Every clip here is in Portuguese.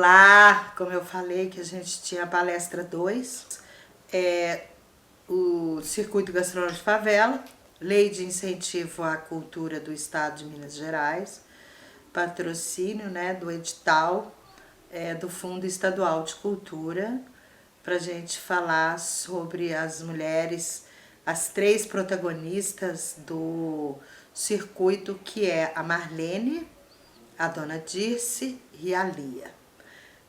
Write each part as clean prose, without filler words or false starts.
Olá, como eu falei que a gente tinha a palestra 2, o Circuito Gastronômico de Favela, Lei de Incentivo à Cultura do Estado de Minas Gerais, patrocínio, né, do edital do Fundo Estadual de Cultura, para a gente falar sobre as mulheres, as 3 protagonistas do circuito, que é a Marlene, a Dona Dirce e a Lia.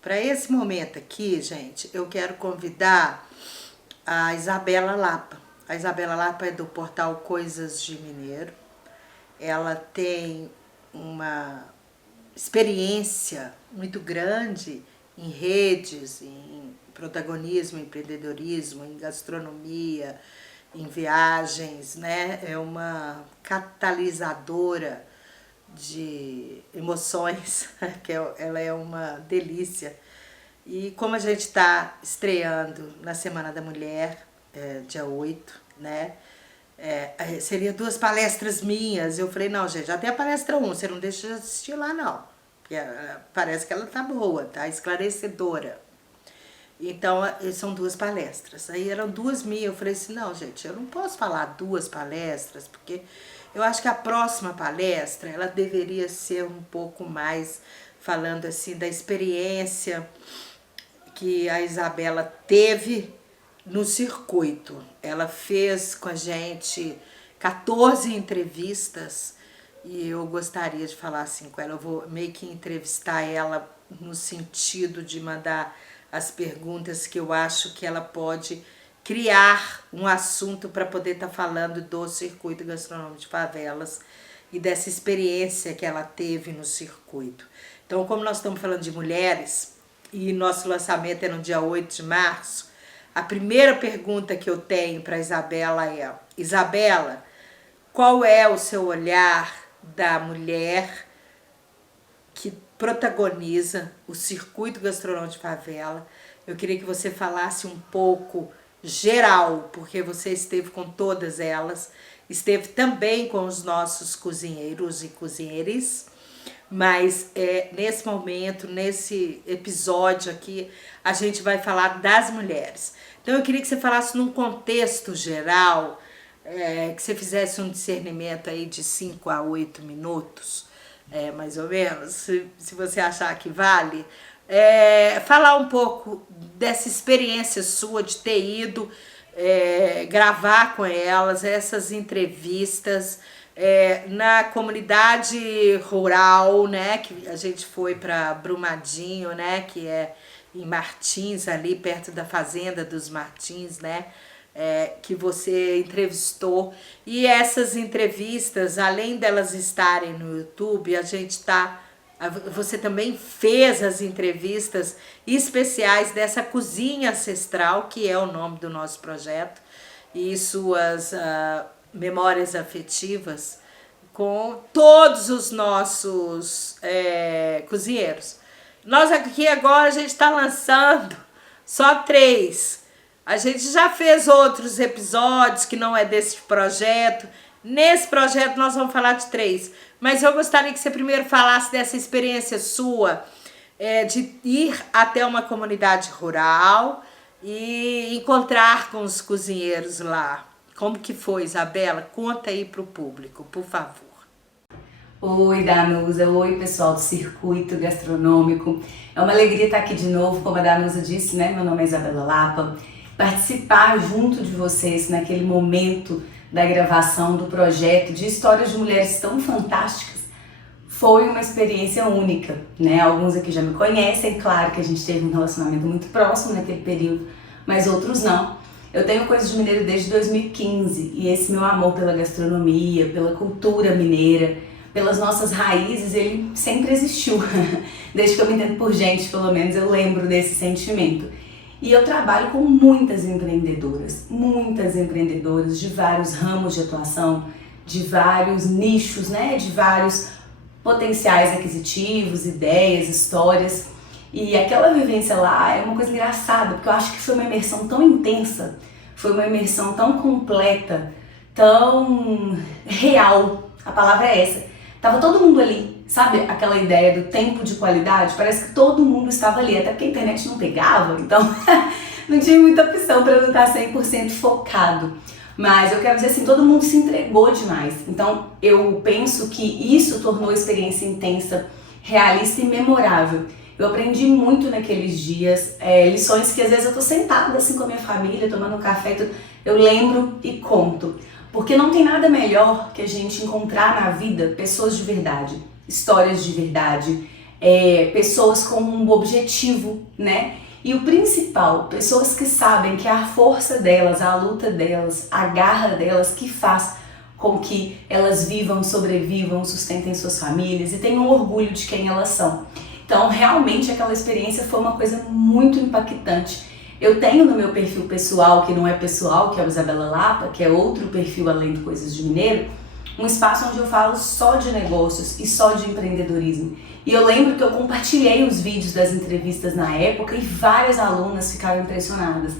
Para esse momento aqui, gente, eu quero convidar a Isabela Lapa. A Isabela Lapa é do portal Coisas de Mineiro. Ela tem uma experiência muito grande em redes, em protagonismo, em empreendedorismo, em gastronomia, em viagens, né? É uma catalisadora de emoções, que ela é uma delícia. E como a gente está estreando na Semana da Mulher, dia 8, né? Seria 2 palestras minhas. Eu falei, não, gente, até a palestra 1, você não deixa de assistir lá, não. Porque parece que ela tá boa, tá esclarecedora. Então, são 2 palestras. Aí eram 2 minhas. Eu falei assim, não, gente, eu não posso falar 2 palestras, porque eu acho que a próxima palestra, ela deveria ser um pouco mais falando assim da experiência que a Isabela teve no circuito. Ela fez com a gente 14 entrevistas e eu gostaria de falar assim com ela. Eu vou meio que entrevistar ela no sentido de mandar as perguntas que eu acho que ela pode criar um assunto para poder estar falando do Circuito Gastronômico de Favelas e dessa experiência que ela teve no circuito. Então, como nós estamos falando de mulheres e nosso lançamento é no dia 8 de março, a primeira pergunta que eu tenho para a Isabela é: Isabela, qual é o seu olhar da mulher que protagoniza o Circuito Gastronômico de Favela? Eu queria que você falasse um pouco geral, porque você esteve com todas elas, esteve também com os nossos cozinheiros e cozinheiras, mas nesse momento, nesse episódio aqui, a gente vai falar das mulheres. Então eu queria que você falasse num contexto geral, que você fizesse um discernimento aí de 5 a 8 minutos, mais ou menos, se você achar que vale, falar um pouco dessa experiência sua de ter ido gravar com elas essas entrevistas na comunidade rural, né, que a gente foi para Brumadinho, né, que é em Martins, ali perto da fazenda dos Martins, né, que você entrevistou. E essas entrevistas, além delas estarem no YouTube, você também fez as entrevistas especiais dessa cozinha ancestral, que é o nome do nosso projeto, e suas memórias afetivas com todos os nossos cozinheiros. Nós aqui agora a gente está lançando só 3. A gente já fez outros episódios que não é desse projeto. Nesse projeto nós vamos falar de 3. Mas eu gostaria que você primeiro falasse dessa experiência sua de ir até uma comunidade rural e encontrar com os cozinheiros lá. Como que foi, Isabela? Conta aí para o público, por favor. Oi, Danusa. Oi, pessoal do Circuito Gastronômico. É uma alegria estar aqui de novo, como a Danusa disse, né? Meu nome é Isabela Lapa. Participar junto de vocês naquele momento da gravação do projeto de histórias de mulheres tão fantásticas foi uma experiência única, né? Alguns aqui já me conhecem, claro que a gente teve um relacionamento muito próximo naquele período, mas outros não. Eu tenho Coisas de Mineiro desde 2015 e esse meu amor pela gastronomia, pela cultura mineira, pelas nossas raízes, ele sempre existiu. Desde que eu me entendo por gente, pelo menos, eu lembro desse sentimento. E eu trabalho com muitas empreendedoras de vários ramos de atuação, de vários nichos, né? De vários potenciais aquisitivos, ideias, histórias. E aquela vivência lá é uma coisa engraçada, porque eu acho que foi uma imersão tão intensa, foi uma imersão tão completa, tão real, a palavra é essa. Tava todo mundo ali, Sabe aquela ideia do tempo de qualidade? Parece que todo mundo estava ali, até porque a internet não pegava, então não tinha muita opção para não estar 100% focado. Mas eu quero dizer assim, todo mundo se entregou demais. Então eu penso que isso tornou a experiência intensa, realista e memorável. Eu aprendi muito naqueles dias, lições que às vezes eu tô sentada assim com a minha família, tomando um café, eu lembro e conto. Porque não tem nada melhor que a gente encontrar na vida pessoas de verdade, histórias de verdade, pessoas com um objetivo, né? E o principal, pessoas que sabem que é a força delas, a luta delas, a garra delas que faz com que elas vivam, sobrevivam, sustentem suas famílias e tenham orgulho de quem elas são. Então, realmente, aquela experiência foi uma coisa muito impactante. Eu tenho no meu perfil pessoal, que não é pessoal, que é o Isabela Lapa, que é outro perfil além do Coisas de Mineiro, um espaço onde eu falo só de negócios e só de empreendedorismo. E eu lembro que eu compartilhei os vídeos das entrevistas na época e várias alunas ficaram impressionadas.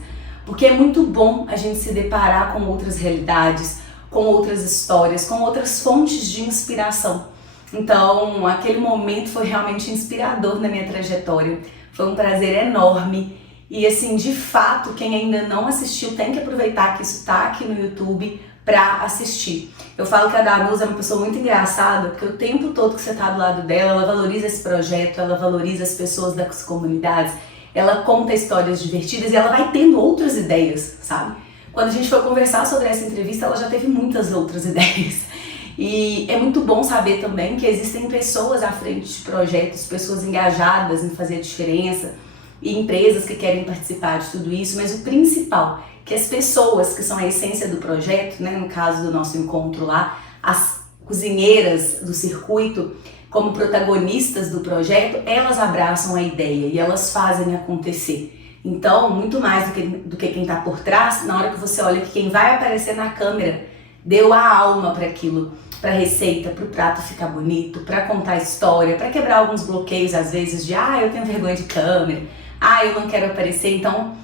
Porque é muito bom a gente se deparar com outras realidades, com outras histórias, com outras fontes de inspiração. Então, aquele momento foi realmente inspirador na minha trajetória. Foi um prazer enorme. E assim, de fato, quem ainda não assistiu tem que aproveitar que isso tá aqui no YouTube para assistir. Eu falo que a Danusa é uma pessoa muito engraçada, porque o tempo todo que você tá do lado dela, ela valoriza esse projeto, ela valoriza as pessoas das comunidades, ela conta histórias divertidas e ela vai tendo outras ideias, sabe? Quando a gente foi conversar sobre essa entrevista, ela já teve muitas outras ideias. E é muito bom saber também que existem pessoas à frente de projetos, pessoas engajadas em fazer a diferença e empresas que querem participar de tudo isso, mas o principal, que as pessoas que são a essência do projeto, né, no caso do nosso encontro lá, as cozinheiras do circuito, como protagonistas do projeto, elas abraçam a ideia e elas fazem acontecer. Então, muito mais do que quem está por trás, na hora que você olha que quem vai aparecer na câmera deu a alma para aquilo, para a receita, para o prato ficar bonito, para contar a história, para quebrar alguns bloqueios às vezes de eu tenho vergonha de câmera, eu não quero aparecer. Então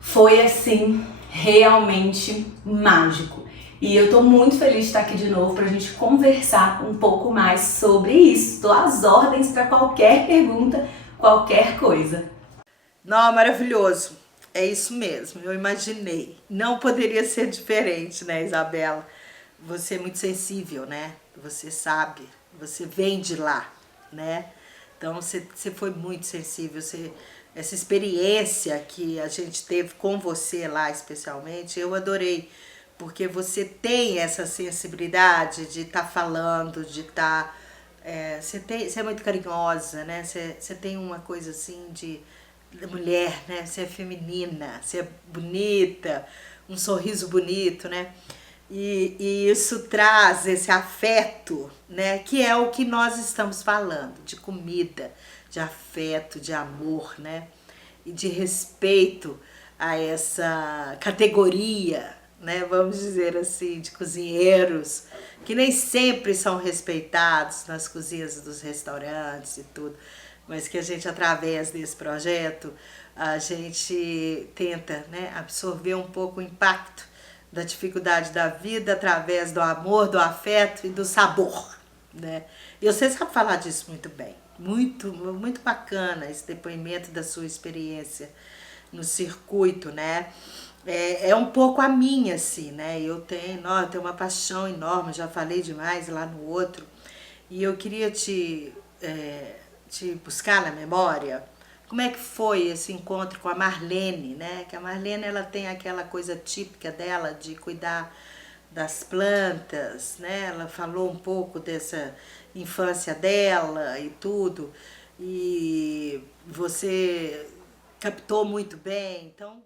foi assim realmente mágico. E eu tô muito feliz de estar aqui de novo para a gente conversar um pouco mais sobre isso. Tô às ordens para qualquer pergunta, qualquer coisa. Não, maravilhoso. É isso mesmo, eu imaginei. Não poderia ser diferente, né, Isabela? Você é muito sensível, né? Você sabe, você vem de lá, né? Então você foi muito sensível. Essa experiência que a gente teve com você lá especialmente, eu adorei. Porque você tem essa sensibilidade de estar falando, de estar... você é muito carinhosa, né? Você tem uma coisa assim de mulher, né? Você é feminina, você é bonita, um sorriso bonito, né? E isso traz esse afeto, né? Que é o que nós estamos falando, de comida, de afeto, de amor, né? E de respeito a essa categoria, né? Vamos dizer assim, de cozinheiros, que nem sempre são respeitados nas cozinhas dos restaurantes e tudo, mas que a gente, através desse projeto, a gente tenta, né, absorver um pouco o impacto da dificuldade da vida através do amor, do afeto e do sabor, né? E você sabe falar disso muito bem. Muito, muito bacana esse depoimento da sua experiência no circuito, né? É um pouco a minha, assim, né? Eu tenho uma paixão enorme, já falei demais lá no outro, e eu queria te buscar na memória como é que foi esse encontro com a Marlene, né? Que a Marlene, ela tem aquela coisa típica dela de cuidar das plantas, né? Ela falou um pouco dessa infância dela e tudo, e você captou muito bem, então...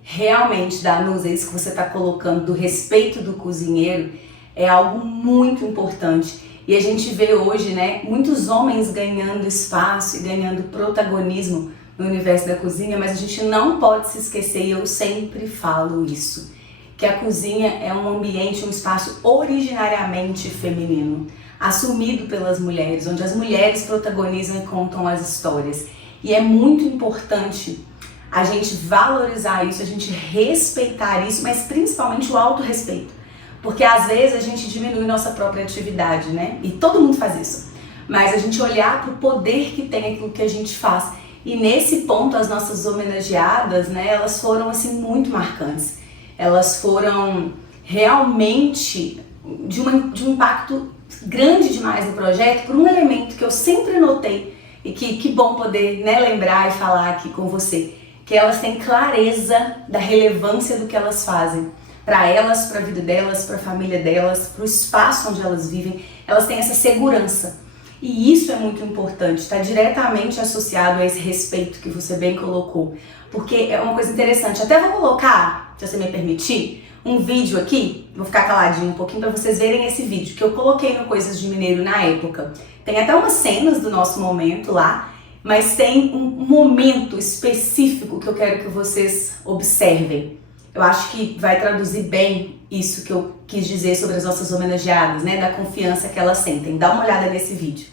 Realmente, Danusa, isso que você está colocando do respeito do cozinheiro é algo muito importante. E a gente vê hoje, né, muitos homens ganhando espaço e ganhando protagonismo no universo da cozinha, mas a gente não pode se esquecer, e eu sempre falo isso, que a cozinha é um ambiente, um espaço originariamente feminino, assumido pelas mulheres, onde as mulheres protagonizam e contam as histórias. E é muito importante a gente valorizar isso, a gente respeitar isso, mas principalmente o autorrespeito. Porque às vezes a gente diminui nossa própria atividade, né? E todo mundo faz isso. mas a gente olhar para o poder que tem aquilo que a gente faz. E nesse ponto, as nossas homenageadas, né, elas foram assim muito marcantes. Elas foram realmente de um impacto grande demais no projeto por um elemento que eu sempre notei e que bom poder, né, lembrar e falar aqui com você, que elas têm clareza da relevância do que elas fazem para elas, para a vida delas, para a família delas, para o espaço onde elas vivem. Elas têm essa segurança. E isso é muito importante, está diretamente associado a esse respeito que você bem colocou. Porque é uma coisa interessante. Até vou colocar, se você me permitir, um vídeo aqui, vou ficar caladinho um pouquinho para vocês verem esse vídeo, que eu coloquei no Coisas de Mineiro na época. Tem até umas cenas do nosso momento lá, mas tem um momento específico que eu quero que vocês observem. Eu acho que vai traduzir bem isso que eu quis dizer sobre as nossas homenageadas, né? Da confiança que elas sentem. Dá uma olhada nesse vídeo.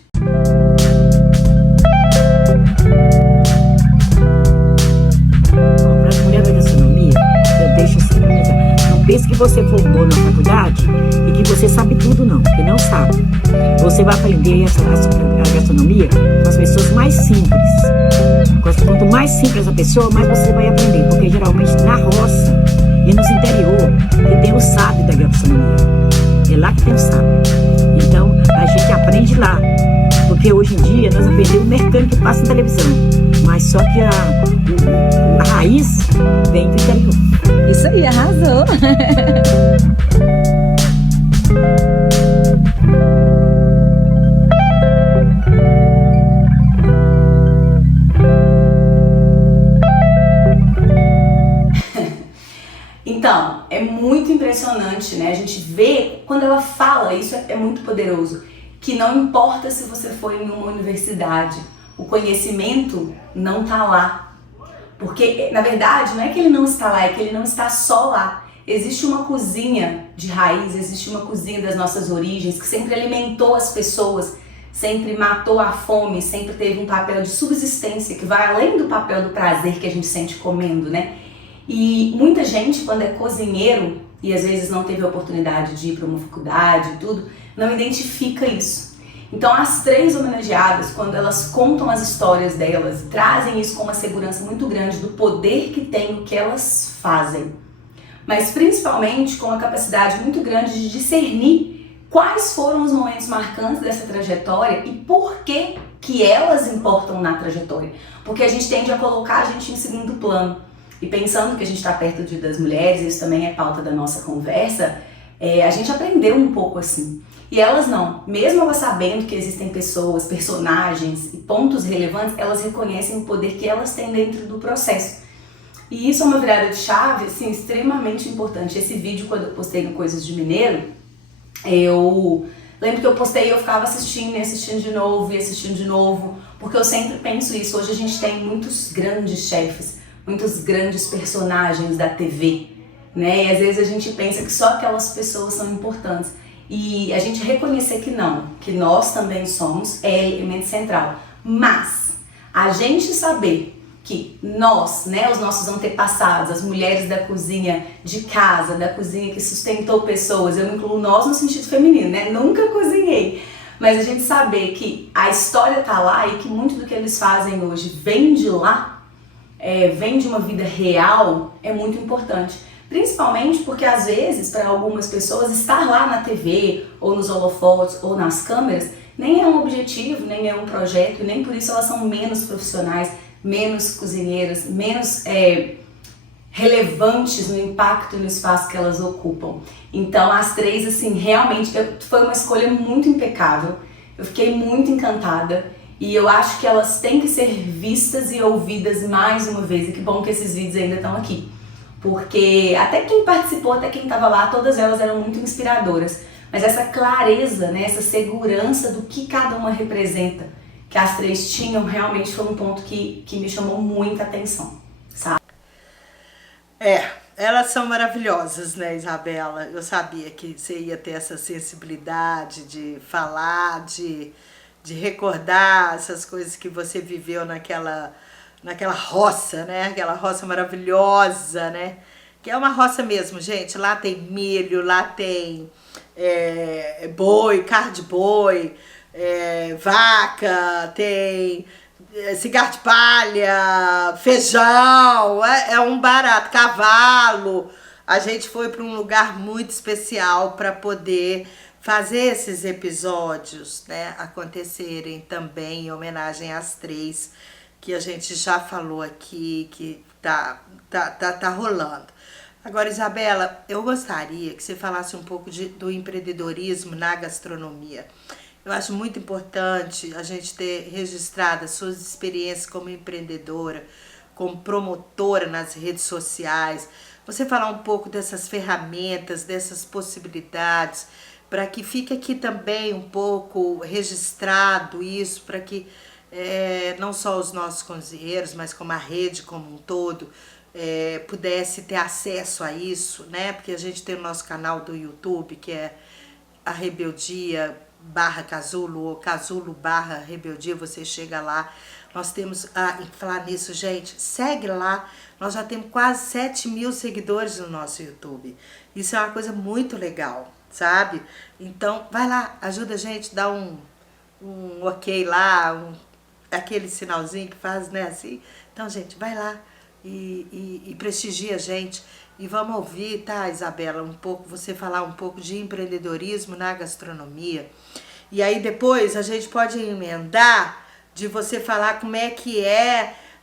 Para as mulheres da gastronomia, eu deixo assim pra mim, não pense que você formou na faculdade e que você sabe tudo, não, porque não sabe. Você vai aprender a gastronomia com as pessoas mais simples. Quanto mais simples a pessoa, mais você vai aprender, porque geralmente na roça e nos interior que tem o sábio da gastronomia. É lá que tem o sábio. Então a gente aprende lá, porque hoje em dia nós aprendemos o mecânico que passa na televisão, mas só que a raiz vem do interior. Isso aí, arrasou! Então, é muito impressionante, né? A gente vê, quando ela fala, isso é muito poderoso, que não importa se você foi em uma universidade, o conhecimento não tá lá. Porque, na verdade, não é que ele não está lá, é que ele não está só lá. Existe uma cozinha de raiz, existe uma cozinha das nossas origens, que sempre alimentou as pessoas, sempre matou a fome, sempre teve um papel de subsistência, que vai além do papel do prazer que a gente sente comendo, né? E muita gente, quando é cozinheiro, e às vezes não teve a oportunidade de ir para uma faculdade e tudo, não identifica isso. Então as três homenageadas, quando elas contam as histórias delas, trazem isso com uma segurança muito grande do poder que tem o que elas fazem. Mas principalmente com uma capacidade muito grande de discernir quais foram os momentos marcantes dessa trajetória e por que elas importam na trajetória. Porque a gente tende a colocar a gente em segundo plano. E pensando que a gente está perto das mulheres, isso também é pauta da nossa conversa, a gente aprendeu um pouco assim. E elas não, mesmo elas sabendo que existem pessoas, personagens e pontos relevantes, elas reconhecem o poder que elas têm dentro do processo. E isso é uma virada de chave, assim, extremamente importante. Esse vídeo, quando eu postei no Coisas de Mineiro, eu lembro que eu postei e eu ficava assistindo e assistindo de novo e assistindo de novo, porque eu sempre penso isso. Hoje a gente tem muitos grandes chefes, muitos grandes personagens da TV, né? E às vezes a gente pensa que só aquelas pessoas são importantes. E a gente reconhecer que não, que nós também somos, é elemento central. Mas a gente saber que nós, né, os nossos antepassados, as mulheres da cozinha de casa, da cozinha que sustentou pessoas, eu incluo nós no sentido feminino, né? Nunca cozinhei. Mas a gente saber que a história tá lá e que muito do que eles fazem hoje vem de lá, vem de uma vida real, é muito importante. Principalmente porque às vezes, para algumas pessoas, estar lá na TV, ou nos holofotes, ou nas câmeras, nem é um objetivo, nem é um projeto, e nem por isso elas são menos profissionais, menos cozinheiras, menos relevantes no impacto e no espaço que elas ocupam. Então as três, assim, realmente foi uma escolha muito impecável. Eu fiquei muito encantada. E eu acho que elas têm que ser vistas e ouvidas mais uma vez. E que bom que esses vídeos ainda estão aqui. Porque até quem participou, até quem estava lá, todas elas eram muito inspiradoras. Mas essa clareza, né, essa segurança do que cada uma representa, que as três tinham, realmente foi um ponto que me chamou muita atenção, sabe? Elas são maravilhosas, né, Isabela? Eu sabia que você ia ter essa sensibilidade de falar, de recordar essas coisas que você viveu naquela roça, né? Aquela roça maravilhosa, né? Que é uma roça mesmo, gente. Lá tem milho, lá tem boi, carne de boi, vaca, tem cigarro de palha, feijão, é um barato, cavalo. A gente foi para um lugar muito especial para poder fazer esses episódios, né, acontecerem também em homenagem às 3 que a gente já falou aqui, que tá rolando. Agora, Isabela, eu gostaria que você falasse um pouco do empreendedorismo na gastronomia. Eu acho muito importante a gente ter registrado as suas experiências como empreendedora, como promotora nas redes sociais. Você falar um pouco dessas ferramentas, dessas possibilidades, para que fique aqui também um pouco registrado isso, para que não só os nossos cozinheiros, mas como a rede como um todo, pudesse ter acesso a isso, né? Porque a gente tem o nosso canal do YouTube, que é a Rebeldia /Casulo ou Casulo /Rebeldia, você chega lá. Nós temos, falar nisso, gente, segue lá, nós já temos quase 7.000 seguidores no nosso YouTube. Isso é uma coisa muito legal, sabe? Então, vai lá, ajuda a gente, dá um ok lá, aquele sinalzinho que faz, né, assim. Então, gente, vai lá e prestigia a gente. E vamos ouvir, tá, Isabela, você falar um pouco de empreendedorismo na gastronomia. E aí depois a gente pode emendar de você falar como é que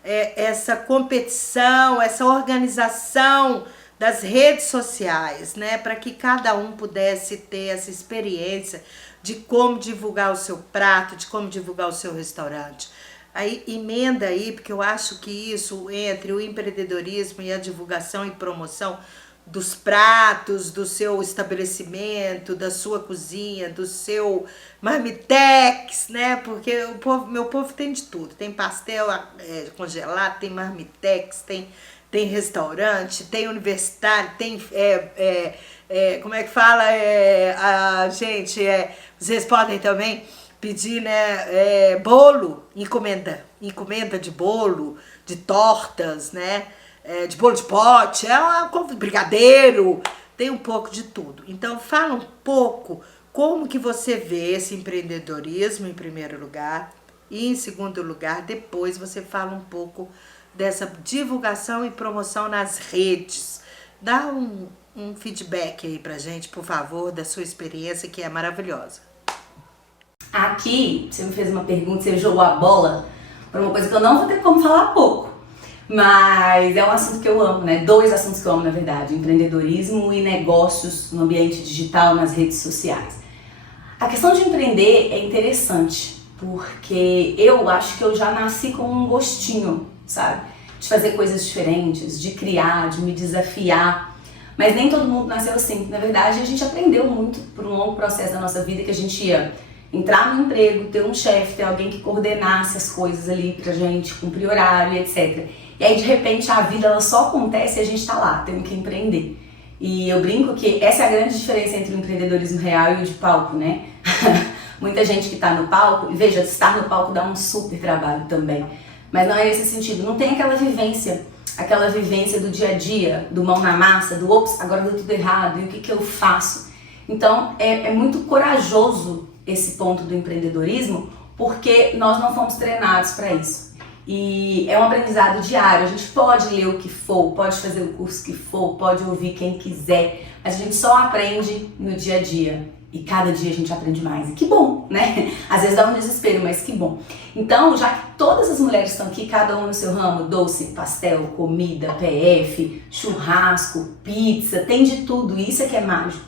essa competição, essa organização das redes sociais, né, para que cada um pudesse ter essa experiência de como divulgar o seu prato, de como divulgar o seu restaurante. Aí emenda aí, porque eu acho que isso, entre o empreendedorismo e a divulgação e promoção dos pratos, do seu estabelecimento, da sua cozinha, do seu marmitex, né? Porque meu povo tem de tudo. Tem pastel congelado, tem marmitex, tem restaurante, tem universitário, tem como é que fala? Vocês podem também pedir, né, bolo, encomenda de bolo, de tortas, né, de bolo de pote, brigadeiro, tem um pouco de tudo. Então fala um pouco como que você vê esse empreendedorismo em primeiro lugar e em segundo lugar, depois você fala um pouco dessa divulgação e promoção nas redes. Dá um feedback aí pra gente, por favor, da sua experiência, que é maravilhosa. Aqui, você me fez uma pergunta, você jogou a bola para uma coisa que eu não vou ter como falar pouco, mas é um assunto que eu amo, né? 2 assuntos que eu amo, na verdade: empreendedorismo e negócios no ambiente digital, nas redes sociais. A questão de empreender é interessante, porque eu acho que eu já nasci com um gostinho, sabe? De fazer coisas diferentes, de criar, de me desafiar. Mas nem todo mundo nasceu assim. Na verdade, a gente aprendeu muito por um longo processo da nossa vida, que a gente ia entrar no emprego, ter um chefe, ter alguém que coordenasse as coisas ali pra gente, cumprir horário, etc. E aí, de repente, a vida ela só acontece e a gente tá lá, tendo que empreender. E eu brinco que essa é a grande diferença entre o empreendedorismo real e o de palco, né? Muita gente que tá no palco, e veja, estar no palco dá um super trabalho também. Mas não é nesse sentido, não tem aquela vivência do dia a dia, do mão na massa, do ops, agora deu tudo errado, e o que eu faço? Então, é muito corajoso esse ponto do empreendedorismo, porque nós não fomos treinados para isso. E é um aprendizado diário, a gente pode ler o que for, pode fazer o curso que for, pode ouvir quem quiser, mas a gente só aprende no dia a dia. E cada dia a gente aprende mais. E que bom, né? Às vezes dá um desespero, mas que bom. Então, já que todas as mulheres estão aqui, cada uma no seu ramo, doce, pastel, comida, PF, churrasco, pizza, tem de tudo, isso é que é mágico.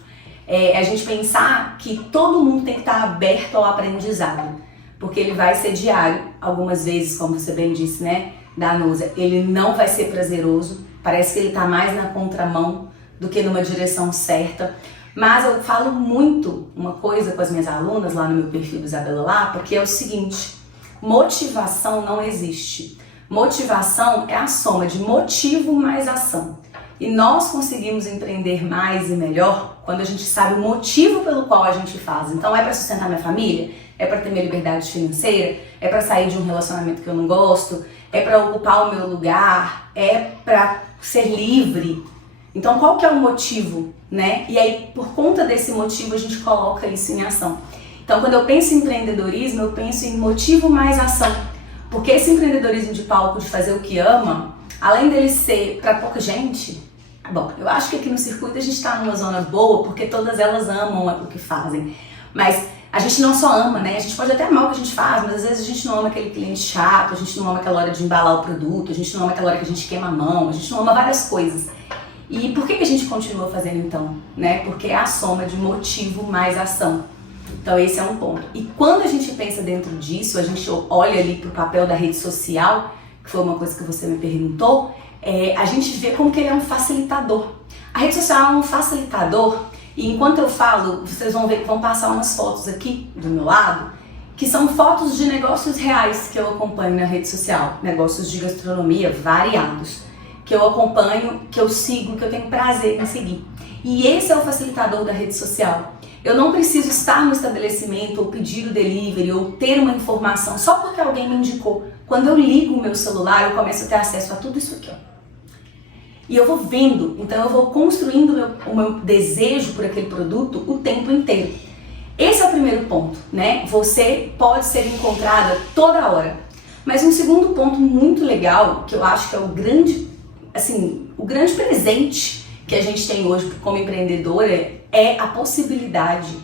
A gente pensar que todo mundo tem que estar aberto ao aprendizado, porque ele vai ser diário, algumas vezes, como você bem disse, né, Danusa, ele não vai ser prazeroso, parece que ele está mais na contramão do que numa direção certa, mas eu falo muito uma coisa com as minhas alunas lá no meu perfil do Isabela Lapa, que é o seguinte: motivação não existe. Motivação é a soma de motivo mais ação. E nós conseguimos empreender mais e melhor quando a gente sabe o motivo pelo qual a gente faz. Então é para sustentar minha família? É para ter minha liberdade financeira? É para sair de um relacionamento que eu não gosto? É para ocupar o meu lugar? É para ser livre? Então qual que é o motivo, né? E aí por conta desse motivo a gente coloca isso em ação. Então, quando eu penso em empreendedorismo, eu penso em motivo mais ação. Porque esse empreendedorismo de palco, de fazer o que ama, além dele ser para pouca gente, bom, eu acho que aqui no circuito a gente está numa zona boa, porque todas elas amam o que fazem. Mas a gente não só ama, né? A gente pode até amar o que a gente faz, mas às vezes a gente não ama aquele cliente chato, a gente não ama aquela hora de embalar o produto, a gente não ama aquela hora que a gente queima a mão, a gente não ama várias coisas. E por que a gente continua fazendo então? Né? Porque é a soma de motivo mais ação. Então esse é um ponto. E quando a gente pensa dentro disso, a gente olha ali para o papel da rede social, que foi uma coisa que você me perguntou, a gente vê como que ele é um facilitador. A rede social é um facilitador, e enquanto eu falo, vocês vão ver que vão passar umas fotos aqui do meu lado, que são fotos de negócios reais que eu acompanho na rede social, negócios de gastronomia variados, que eu acompanho, que eu sigo, que eu tenho prazer em seguir. E esse é o facilitador da rede social. Eu não preciso estar no estabelecimento ou pedir o delivery ou ter uma informação só porque alguém me indicou. Quando eu ligo o meu celular, eu começo a ter acesso a tudo isso aqui, ó. E eu vou vendo, então eu vou construindo o meu desejo por aquele produto o tempo inteiro. Esse é o primeiro ponto, né? Você pode ser encontrada toda hora. Mas um segundo ponto muito legal, que eu acho que é o grande presente que a gente tem hoje como empreendedora, é a possibilidade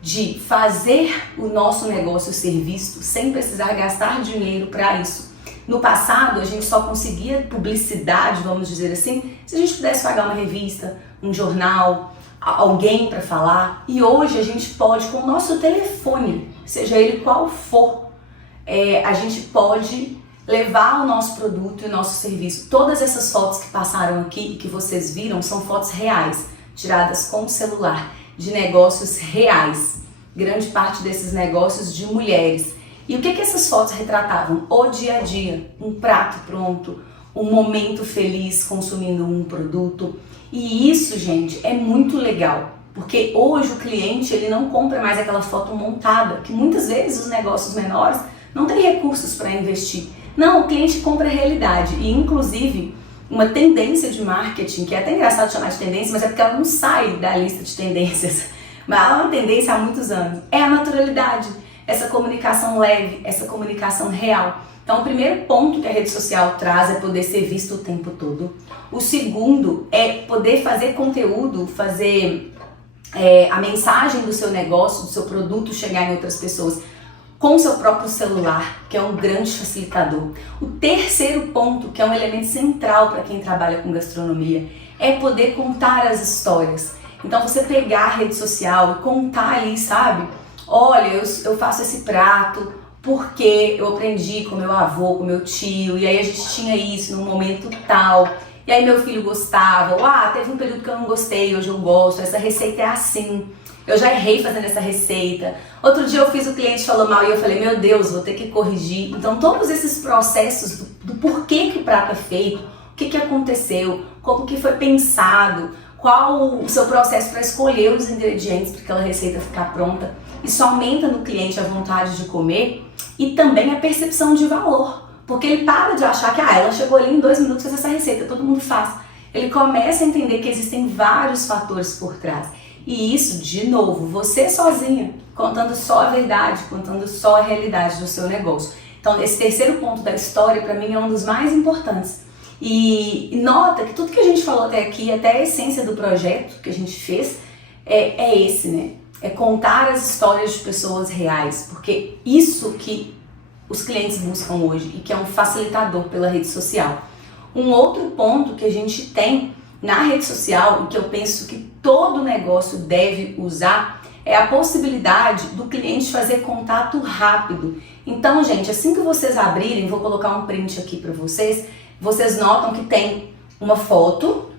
de fazer o nosso negócio ser visto sem precisar gastar dinheiro para isso. No passado, a gente só conseguia publicidade, vamos dizer assim, se a gente pudesse pagar uma revista, um jornal, alguém para falar. E hoje a gente pode, com o nosso telefone, seja ele qual for, a gente pode levar o nosso produto e o nosso serviço. Todas essas fotos que passaram aqui e que vocês viram são fotos reais, tiradas com o celular, de negócios reais. Grande parte desses negócios de mulheres. E o que essas fotos retratavam? O dia a dia, um prato pronto, um momento feliz consumindo um produto. E isso, gente, é muito legal, porque hoje o cliente ele não compra mais aquela foto montada, que muitas vezes os negócios menores não têm recursos para investir. Não, o cliente compra a realidade. E inclusive uma tendência de marketing, que é até engraçado chamar de tendência, mas é porque ela não sai da lista de tendências, mas ela é uma tendência há muitos anos, é a naturalidade. Essa comunicação leve, essa comunicação real. Então, o primeiro ponto que a rede social traz é poder ser visto o tempo todo. O segundo é poder fazer conteúdo, fazer a mensagem do seu negócio, do seu produto chegar em outras pessoas com o seu próprio celular, que é um grande facilitador. O terceiro ponto, que é um elemento central para quem trabalha com gastronomia, é poder contar as histórias. Então, você pegar a rede social e contar ali, sabe? Olha, eu faço esse prato porque eu aprendi com meu avô, com meu tio, e aí a gente tinha isso num momento tal, e aí meu filho gostava, ou teve um período que eu não gostei, hoje eu gosto, essa receita é assim, eu já errei fazendo essa receita. Outro dia eu fiz, o cliente falou mal e eu falei, meu Deus, vou ter que corrigir. Então todos esses processos do porquê que o prato é feito, o que aconteceu, como que foi pensado, qual o seu processo para escolher os ingredientes para aquela receita ficar pronta. Isso aumenta no cliente a vontade de comer e também a percepção de valor. Porque ele para de achar que ela chegou ali em 2 minutos e fez essa receita, todo mundo faz. Ele começa a entender que existem vários fatores por trás. E isso, de novo, você sozinha, contando só a verdade, contando só a realidade do seu negócio. Então, esse terceiro ponto da história, para mim, é um dos mais importantes. E nota que tudo que a gente falou até aqui, até a essência do projeto que a gente fez, é esse, né? É contar as histórias de pessoas reais, porque isso que os clientes buscam hoje e que é um facilitador pela rede social. Um outro ponto que a gente tem na rede social e que eu penso que todo negócio deve usar é a possibilidade do cliente fazer contato rápido. Então, gente, assim que vocês abrirem, vou colocar um print aqui para vocês notam que tem uma foto,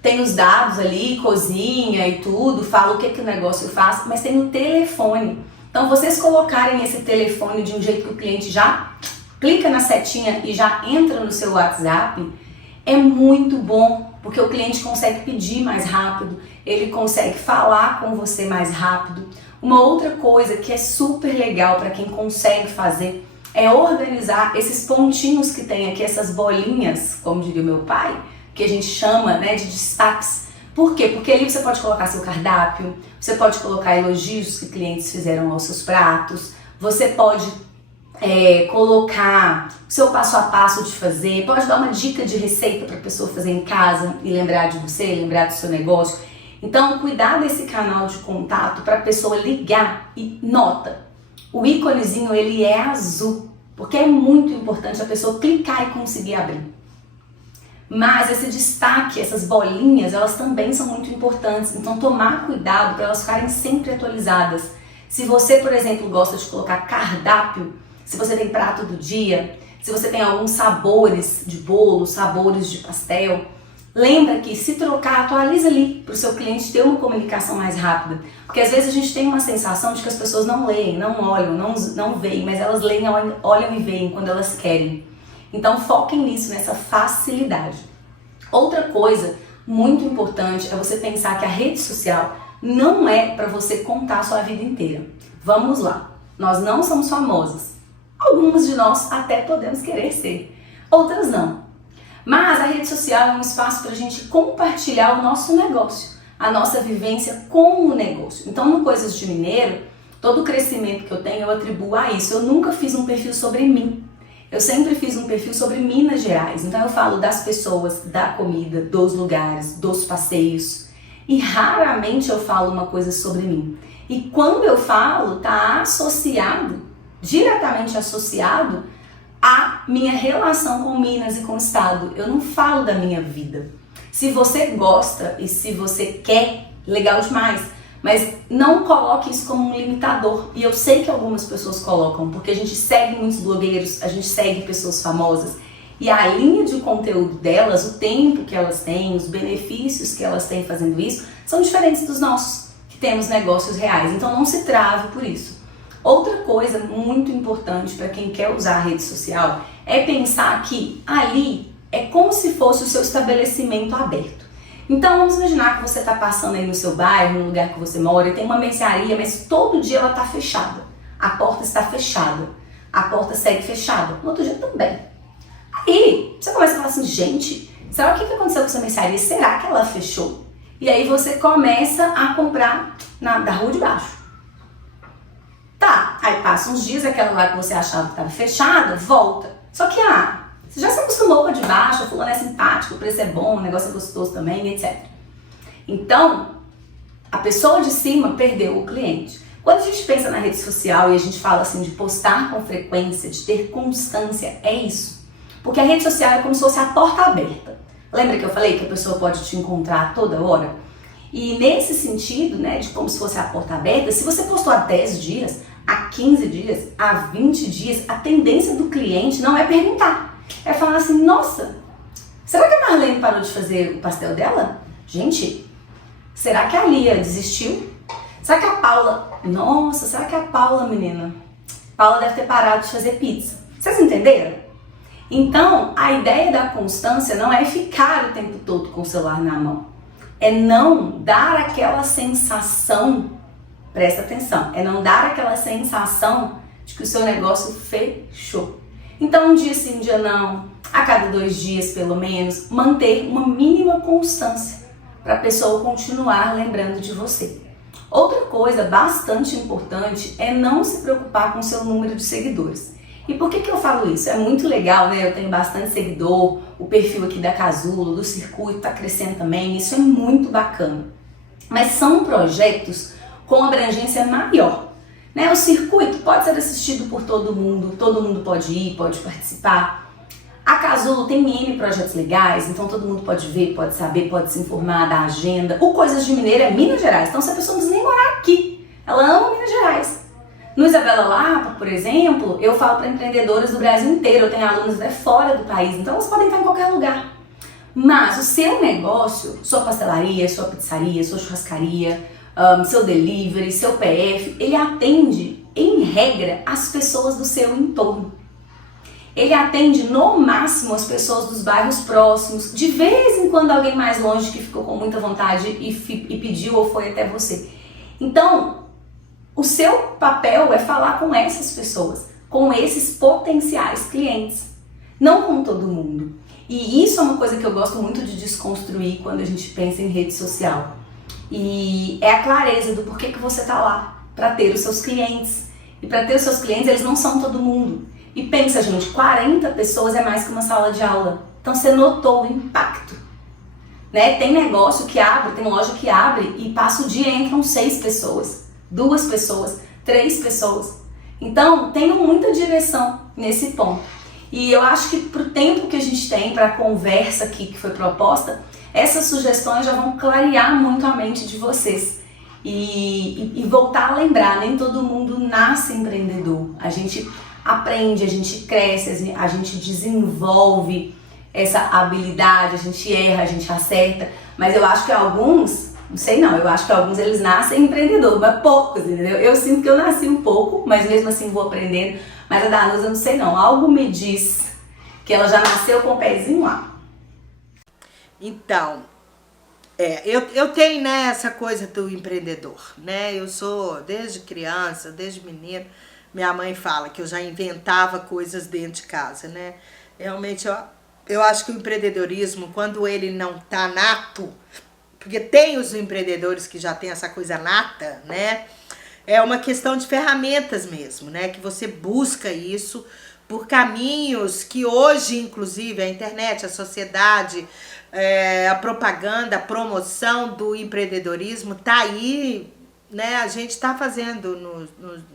tem os dados ali, cozinha e tudo, fala o que o negócio faz, mas tem o telefone. Então, vocês colocarem esse telefone de um jeito que o cliente já clica na setinha e já entra no seu WhatsApp, é muito bom, porque o cliente consegue pedir mais rápido, ele consegue falar com você mais rápido. Uma outra coisa que é super legal para quem consegue fazer é organizar esses pontinhos que tem aqui, essas bolinhas, como diria o meu pai, que a gente chama, né, de destaques, Por quê? Porque ali você pode colocar seu cardápio, você pode colocar elogios que clientes fizeram aos seus pratos, você pode colocar o seu passo a passo de fazer, pode dar uma dica de receita para a pessoa fazer em casa e lembrar de você, lembrar do seu negócio. Então, cuidar desse canal de contato para a pessoa ligar e nota, o íconezinho ele é azul, porque é muito importante a pessoa clicar e conseguir abrir. Mas esse destaque, essas bolinhas, elas também são muito importantes, então tomar cuidado para elas ficarem sempre atualizadas. Se você, por exemplo, gosta de colocar cardápio, se você tem prato do dia, se você tem alguns sabores de bolo, sabores de pastel, lembra que se trocar, atualiza ali para o seu cliente ter uma comunicação mais rápida. Porque às vezes a gente tem uma sensação de que as pessoas não leem, não olham, não veem, mas elas leem, olham e veem quando elas querem. Então foquem nisso, nessa facilidade. Outra coisa muito importante é você pensar que a rede social não é para você contar a sua vida inteira. Vamos lá, nós não somos famosas. Algumas de nós até podemos querer ser, outras não. Mas a rede social é um espaço para a gente compartilhar o nosso negócio, a nossa vivência com o negócio. Então, no Coisas de Mineiro, todo o crescimento que eu tenho eu atribuo a isso. Eu nunca fiz um perfil sobre mim. Eu sempre fiz um perfil sobre Minas Gerais. Então eu falo das pessoas, da comida, dos lugares, dos passeios. E raramente eu falo uma coisa sobre mim. E quando eu falo, tá associado, diretamente associado à minha relação com Minas e com o estado. Eu não falo da minha vida. Se você gosta e se você quer, legal demais. Mas não coloque isso como um limitador. E eu sei que algumas pessoas colocam, porque a gente segue muitos blogueiros, a gente segue pessoas famosas. E a linha de conteúdo delas, o tempo que elas têm, os benefícios que elas têm fazendo isso, são diferentes dos nossos, que temos negócios reais. Então não se trave por isso. Outra coisa muito importante para quem quer usar a rede social é pensar que ali é como se fosse o seu estabelecimento aberto. Então vamos imaginar que você está passando aí no seu bairro, no lugar que você mora, e tem uma mercearia, mas todo dia ela está fechada. A porta está fechada. A porta segue fechada. No outro dia também. Aí você começa a falar assim, gente, será o que aconteceu com essa mercearia? Será que ela fechou? E aí você começa a comprar da rua de baixo. Tá, aí passa uns dias, aquela lá que você achava que estava fechada, volta. Só que você já se acostumou com a de baixo, a fulana é simpático, o preço é bom, o negócio é gostoso também, etc. Então, a pessoa de cima perdeu o cliente. Quando a gente pensa na rede social e a gente fala assim de postar com frequência, de ter constância, é isso. Porque a rede social é como se fosse a porta aberta. Lembra que eu falei que a pessoa pode te encontrar a toda hora? E nesse sentido, né, de como se fosse a porta aberta, se você postou há 10 dias, há 15 dias, há 20 dias, a tendência do cliente não é perguntar. É falar assim, nossa, será que a Marlene parou de fazer o pastel dela? Gente, será que a Lia desistiu? Será que a Paula... Nossa, será que a Paula, menina? Paula deve ter parado de fazer pizza. Vocês entenderam? Então, a ideia da constância não é ficar o tempo todo com o celular na mão. É não dar aquela sensação, presta atenção, é não dar aquela sensação de que o seu negócio fechou. Então, um dia sim, um dia não, a cada 2 dias pelo menos, manter uma mínima constância para a pessoa continuar lembrando de você. Outra coisa bastante importante é não se preocupar com o seu número de seguidores. E por que eu falo isso? É muito legal, né? Eu tenho bastante seguidor, o perfil aqui da Casulo, do Circuito está crescendo também, isso é muito bacana. Mas são projetos com abrangência maior. Né? O Circuito pode ser assistido por todo mundo pode ir, pode participar. A Casulo tem N projetos legais, então todo mundo pode ver, pode saber, pode se informar da agenda. O Coisas de Mineiro é Minas Gerais, então se a pessoa não precisa nem morar aqui, ela ama Minas Gerais. No Isabela Lapa, por exemplo, eu falo para empreendedoras do Brasil inteiro, eu tenho alunos até fora do país, então elas podem estar em qualquer lugar. Mas o seu negócio, sua pastelaria, sua pizzaria, sua churrascaria, seu delivery, seu PF, ele atende, em regra, as pessoas do seu entorno. Ele atende no máximo as pessoas dos bairros próximos, de vez em quando alguém mais longe que ficou com muita vontade e pediu ou foi até você. Então, o seu papel é falar com essas pessoas, com esses potenciais clientes, não com todo mundo. E isso é uma coisa que eu gosto muito de desconstruir quando a gente pensa em rede social. E é a clareza do porquê que você tá lá, para ter os seus clientes. E para ter os seus clientes, eles não são todo mundo. E pensa, gente, 40 pessoas é mais que uma sala de aula. Então você notou o impacto, né? Tem negócio que abre, tem loja que abre e passa o dia e entram 6 pessoas, 2 pessoas, 3 pessoas. Então, tenho muita direção nesse ponto. E eu acho que pro tempo que a gente tem, para a conversa aqui que foi proposta, essas sugestões já vão clarear muito a mente de vocês. E voltar a lembrar, nem todo mundo nasce empreendedor. A gente aprende, a gente cresce, a gente desenvolve essa habilidade, a gente erra, a gente acerta. Mas eu acho que alguns, não sei não, eu acho que alguns eles nascem empreendedor, mas poucos, entendeu? Eu sinto que eu nasci um pouco, mas mesmo assim vou aprendendo. Mas a Danusa, eu não sei não, algo me diz que ela já nasceu com o pezinho lá. Então, eu tenho, né, essa coisa do empreendedor, né? Eu sou, desde criança, desde menino, minha mãe fala que eu já inventava coisas dentro de casa, né? Realmente, eu acho que o empreendedorismo, quando ele não tá nato, porque tem os empreendedores que já tem essa coisa nata, né? É uma questão de ferramentas mesmo, né? Que você busca isso por caminhos que hoje, inclusive, a internet, a sociedade, a propaganda, a promoção do empreendedorismo tá aí, né? A gente está fazendo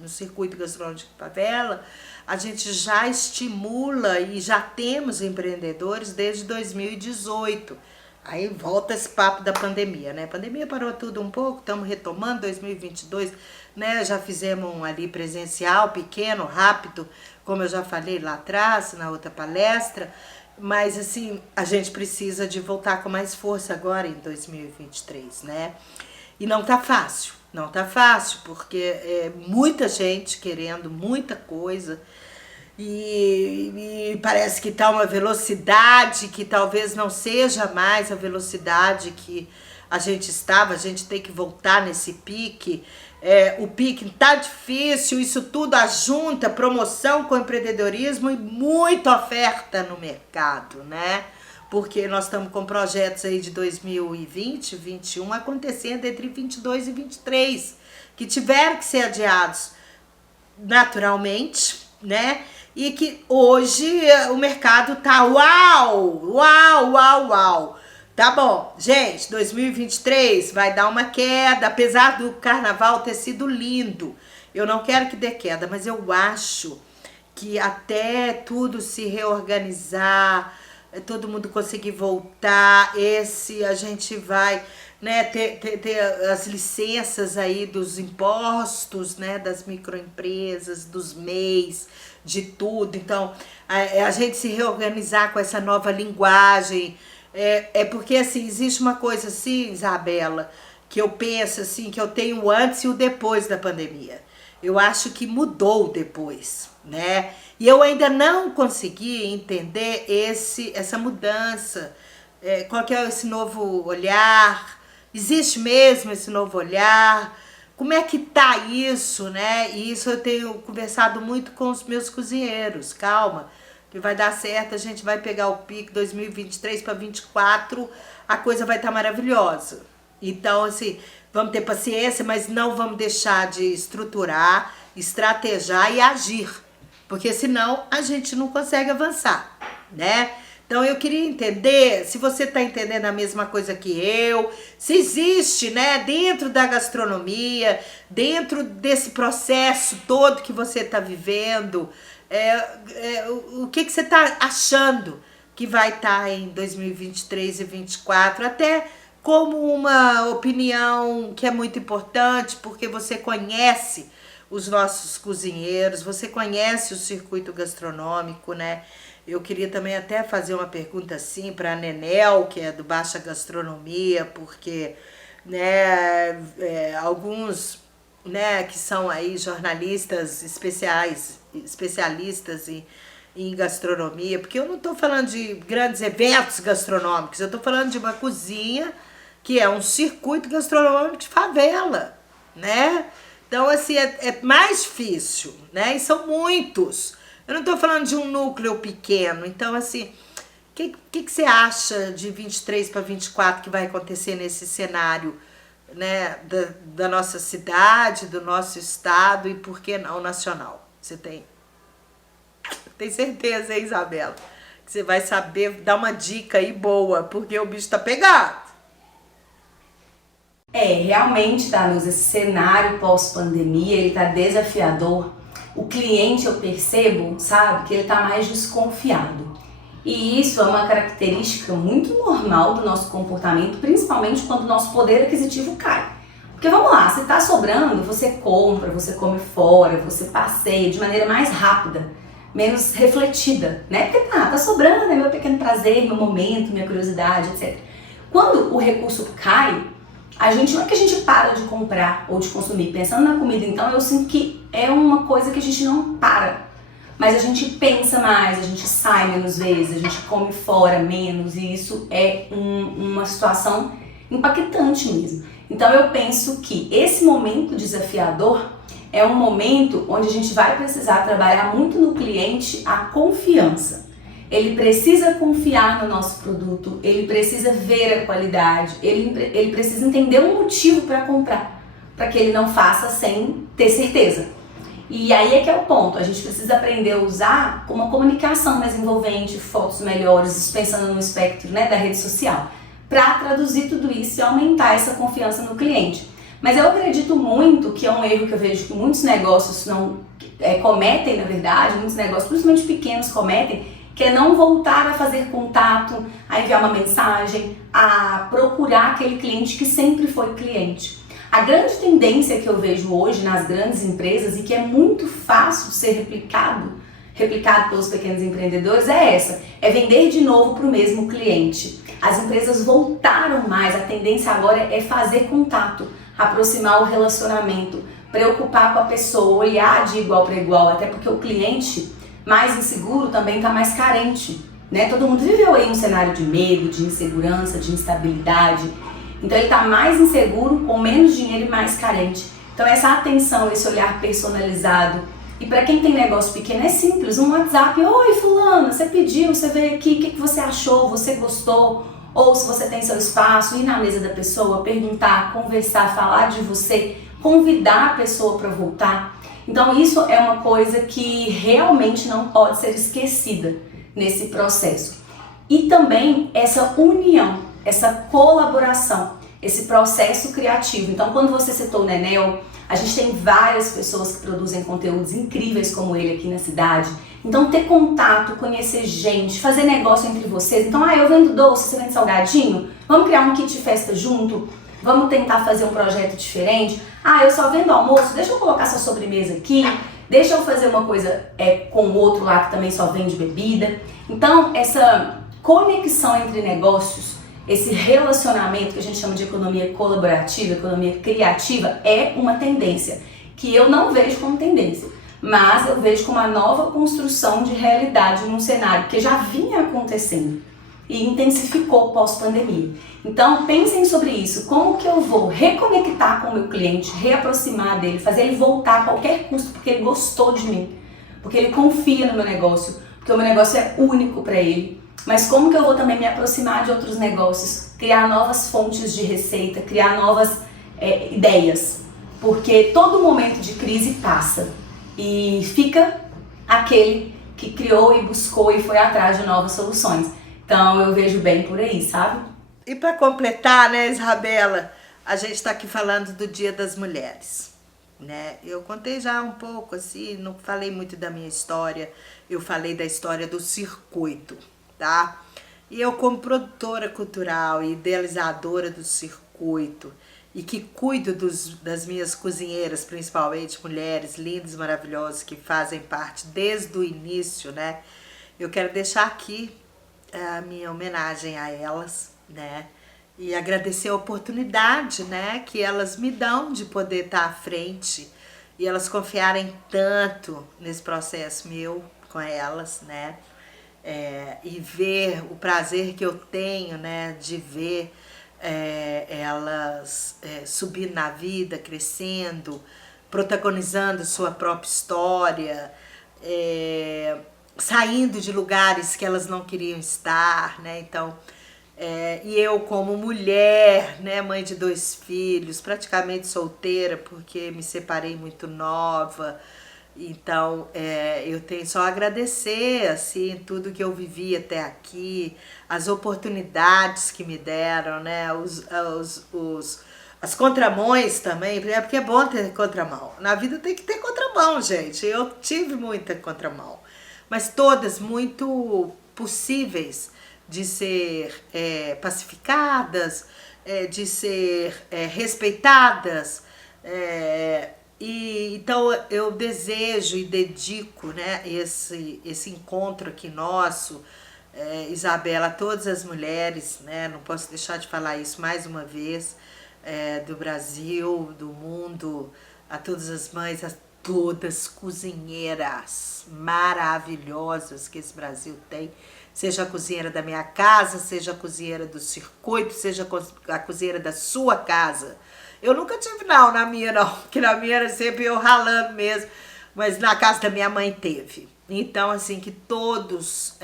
no Circuito Gastronômico de Favela, a gente já estimula e já temos empreendedores desde 2018. Aí volta esse papo da pandemia, né? A pandemia parou tudo um pouco, estamos retomando 2022, né? Já fizemos um ali presencial, pequeno, rápido, como eu já falei lá atrás, na outra palestra. Mas, assim, a gente precisa de voltar com mais força agora em 2023, né? E não tá fácil, porque é muita gente querendo muita coisa. E parece que tá uma velocidade que talvez não seja mais a velocidade que a gente tem que voltar nesse pique. O pique tá difícil, isso tudo ajunta promoção com empreendedorismo e muita oferta no mercado, né? Porque nós estamos com projetos aí de 2020, 2021 acontecendo entre 22 e 23, que tiveram que ser adiados naturalmente, né? E que hoje o mercado tá uau. Tá bom, gente, 2023 vai dar uma queda, apesar do carnaval ter sido lindo. Eu não quero que dê queda, mas eu acho que até tudo se reorganizar, todo mundo conseguir voltar, a gente vai, né, ter as licenças aí dos impostos, né, das microempresas, dos MEIs, de tudo. Então, a gente se reorganizar com essa nova linguagem. Porque, assim, existe uma coisa assim, Isabela, que eu penso, assim, que eu tenho o antes e o depois da pandemia. Eu acho que mudou depois, né? E eu ainda não consegui entender essa mudança. Qual que é esse novo olhar? Existe mesmo esse novo olhar? Como é que tá isso, né? E isso eu tenho conversado muito com os meus cozinheiros. Calma, que vai dar certo, a gente vai pegar o pico 2023 para 2024, a coisa vai estar maravilhosa. Então, assim, vamos ter paciência, mas não vamos deixar de estruturar, estrategiar e agir, porque senão a gente não consegue avançar, né? Então eu queria entender se você está entendendo a mesma coisa que eu, se existe, né, dentro da gastronomia, dentro desse processo todo que você está vivendo, o que você está achando que vai estar em 2023 e 2024, até como uma opinião que é muito importante, porque você conhece os nossos cozinheiros, você conhece o circuito gastronômico, né? Eu queria também até fazer uma pergunta assim para a Nenel, que é do Baixa Gastronomia, porque, né, alguns, né, que são aí jornalistas especialistas em gastronomia, porque eu não estou falando de grandes eventos gastronômicos, eu estou falando de uma cozinha que é um circuito gastronômico de favela, né? Então, assim, é mais difícil, né? E são muitos. Eu não estou falando de um núcleo pequeno. Então, assim, o que você acha de 23 para 24 que vai acontecer nesse cenário, né, da nossa cidade, do nosso estado e, por que não, nacional? Você tem certeza, hein, Isabela? Que você vai saber dar uma dica aí boa, porque o bicho tá pegado. Realmente, Danusa, esse cenário pós-pandemia, ele tá desafiador. O cliente, eu percebo, sabe, que ele tá mais desconfiado. E isso é uma característica muito normal do nosso comportamento, principalmente quando o nosso poder aquisitivo cai. Porque vamos lá, se tá sobrando, você compra, você come fora, você passeia de maneira mais rápida, menos refletida, né? Porque tá sobrando, é meu pequeno prazer, meu momento, minha curiosidade, etc. Quando o recurso cai, não é que a gente para de comprar ou de consumir. Pensando na comida, então, eu sinto que é uma coisa que a gente não para. Mas a gente pensa mais, a gente sai menos vezes, a gente come fora menos, e isso é uma situação impactante mesmo. Então eu penso que esse momento desafiador é um momento onde a gente vai precisar trabalhar muito no cliente a confiança. Ele precisa confiar no nosso produto, ele precisa ver a qualidade, ele precisa entender um motivo para comprar, para que ele não faça sem ter certeza. E aí é que é o ponto, a gente precisa aprender a usar uma comunicação mais envolvente, fotos melhores, isso pensando no espectro, né, da rede social, para traduzir tudo isso e aumentar essa confiança no cliente. Mas eu acredito muito que é um erro que eu vejo que muitos negócios cometem, na verdade, muitos negócios, principalmente pequenos, cometem, que é não voltar a fazer contato, a enviar uma mensagem, a procurar aquele cliente que sempre foi cliente. A grande tendência que eu vejo hoje nas grandes empresas e que é muito fácil ser replicado pelos pequenos empreendedores é essa, é vender de novo para o mesmo cliente. As empresas voltaram mais, a tendência agora é fazer contato, aproximar o relacionamento, preocupar com a pessoa, olhar de igual para igual, até porque o cliente mais inseguro também está mais carente, né? Todo mundo viveu aí um cenário de medo, de insegurança, de instabilidade. Então ele está mais inseguro, com menos dinheiro e mais carente. Então essa atenção, esse olhar personalizado. E para quem tem negócio pequeno é simples, um WhatsApp, oi fulano, você pediu, você veio aqui, o que você achou, você gostou? Ou se você tem seu espaço, ir na mesa da pessoa, perguntar, conversar, falar de você, convidar a pessoa para voltar. Então isso é uma coisa que realmente não pode ser esquecida nesse processo. E também essa união, essa colaboração, esse processo criativo. Então quando você citou o Nenel, a gente tem várias pessoas que produzem conteúdos incríveis como ele aqui na cidade. Então ter contato, conhecer gente, fazer negócio entre vocês. Então, eu vendo doce, você vende salgadinho? Vamos criar um kit festa junto? Vamos tentar fazer um projeto diferente? Eu só vendo almoço, deixa eu colocar essa sobremesa aqui. Deixa eu fazer uma coisa com o outro lá que também só vende bebida. Então, essa conexão entre negócios, esse relacionamento que a gente chama de economia colaborativa, economia criativa, é uma tendência que eu não vejo como tendência, mas eu vejo como uma nova construção de realidade num cenário que já vinha acontecendo e intensificou pós-pandemia. Então pensem sobre isso, como que eu vou reconectar com o meu cliente, reaproximar dele, fazer ele voltar a qualquer custo porque ele gostou de mim, porque ele confia no meu negócio, porque o meu negócio é único para ele. Mas como que eu vou também me aproximar de outros negócios, criar novas fontes de receita, criar novas ideias, porque todo momento de crise passa e fica aquele que criou e buscou e foi atrás de novas soluções. Então eu vejo bem por aí, sabe? E para completar, né, Isabela, a gente está aqui falando do Dia das Mulheres, né? Eu contei já um pouco, assim, não falei muito da minha história, eu falei da história do circuito, tá? E eu, como produtora cultural e idealizadora do circuito, e que cuido das minhas cozinheiras, principalmente mulheres lindas, maravilhosas, que fazem parte desde o início, né? Eu quero deixar aqui a minha homenagem a elas, né? E agradecer a oportunidade, né, que elas me dão de poder estar à frente e elas confiarem tanto nesse processo meu com elas, né? E ver o prazer que eu tenho, né, de ver elas subindo na vida, crescendo, protagonizando sua própria história, saindo de lugares que elas não queriam estar, né? Então, e eu como mulher, né, mãe de 2 filhos, praticamente solteira, porque me separei muito nova. Então, eu tenho só a agradecer, assim, tudo que eu vivi até aqui, as oportunidades que me deram, né, as contramões também, porque é bom ter contramão. Na vida tem que ter contramão, gente. Eu tive muita contramão, mas todas muito possíveis de ser pacificadas, de ser respeitadas. E então eu desejo e dedico, né, esse encontro aqui nosso, Isabela, a todas as mulheres, né, não posso deixar de falar isso mais uma vez, do Brasil, do mundo, a todas as mães, a todas cozinheiras maravilhosas que esse Brasil tem, seja a cozinheira da minha casa, seja a cozinheira do circuito, seja a cozinheira da sua casa. Eu nunca tive na minha não, porque na minha era sempre eu ralando mesmo, mas na casa da minha mãe teve. Então, assim, que todos